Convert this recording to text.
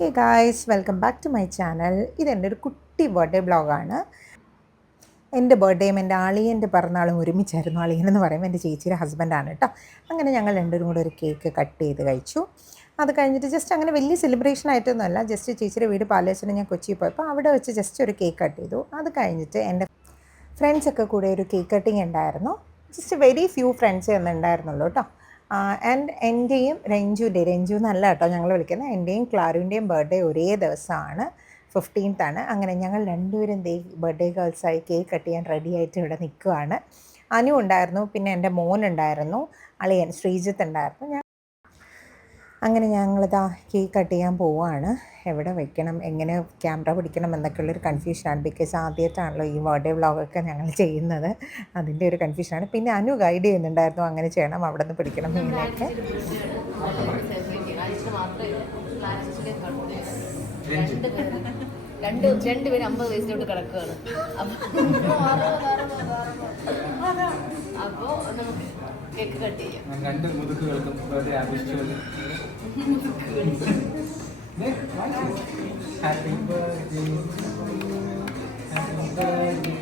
Hey guys, welcome back to my channel. ഇതെൻ്റെ ഒരു കുട്ടി ബർത്ത്ഡേ ബ്ലോഗാണ്. എൻ്റെ ബർത്ത്ഡേയും എൻ്റെ അളിയൻ്റെ പിറന്നാളും ഒരുമിച്ചായിരുന്നു. അളിയനെന്ന് പറയുമ്പോൾ എൻ്റെ ചേച്ചിയുടെ ഹസ്ബൻഡാണ് കേട്ടോ. അങ്ങനെ ഞങ്ങൾ രണ്ടുപേരും കൂടെ ഒരു കേക്ക് കട്ട് ചെയ്ത് കഴിച്ചു. അത് കഴിഞ്ഞിട്ട് ജസ്റ്റ് അങ്ങനെ വലിയ സെലിബ്രേഷൻ ആയിട്ടൊന്നുമല്ല, ജസ്റ്റ് ചേച്ചിയുടെ വീട് പാലച്ചന് ഞാൻ കൊച്ചിയിൽ പോയപ്പോൾ അവിടെ വെച്ച് ജസ്റ്റ് ഒരു കേക്ക് കട്ട് ചെയ്തു. അത് കഴിഞ്ഞിട്ട് എൻ്റെ ഫ്രണ്ട്സൊക്കെ കൂടെ ഒരു കേക്ക് കട്ടിങ് ഉണ്ടായിരുന്നു. ജസ്റ്റ് വെരി ഫ്യൂ ഫ്രണ്ട്സേ ഒന്നും ഉണ്ടായിരുന്നുള്ളൂ കേട്ടോ. ആൻഡ് എൻ്റെയും രഞ്ജു എന്നല്ല കേട്ടോ ഞങ്ങൾ വിളിക്കുന്നത്, എൻ്റെയും ക്ലാരുവിൻ്റെയും ബർത്ത്ഡേ ഒരേ ദിവസമാണ്, 15th ആണ്. അങ്ങനെ ഞങ്ങൾ രണ്ടുപേരും ബർത്ത്ഡേ ഗേൾസായി കേക്ക് കട്ട് ചെയ്യാൻ റെഡി ആയിട്ട് ഇവിടെ നിൽക്കുകയാണ്. അനു ഉണ്ടായിരുന്നു, പിന്നെ എൻ്റെ മോനുണ്ടായിരുന്നു, അളിയൻ ശ്രീജിത്ത് ഉണ്ടായിരുന്നു. അങ്ങനെ ഞങ്ങളിതാ കേക്ക് കട്ട് ചെയ്യാൻ പോവുകയാണ്. എവിടെ വെക്കണം, എങ്ങനെ ക്യാമറ പിടിക്കണം എന്നൊക്കെയുള്ളൊരു കൺഫ്യൂഷനാണ്. ബിക്കോസ് ആദ്യമായിട്ടാണല്ലോ ഈ ബർത്ത്ഡേ വ്ളോഗൊക്കെ ഞങ്ങൾ ചെയ്യുന്നത്. അതിൻ്റെ ഒരു കൺഫ്യൂഷനാണ്. പിന്നെ അനു ഗൈഡ് ചെയ്യുന്നുണ്ടായിരുന്നു, അങ്ങനെ ചെയ്യണം, അവിടെ നിന്ന് പിടിക്കണം എന്നൊക്കെ. രണ്ടുപേരും 50 വയസ്സിലോട്ട് കിടക്കുകയാണ്. അപ്പോൾ കേക്ക് കട്ട് ചെയ്യും. രണ്ട് മുതുക്കുകൾക്കും ബർത്ത്ഡേ ആഘോഷിച്ചു. Happy birthday, happy birthday.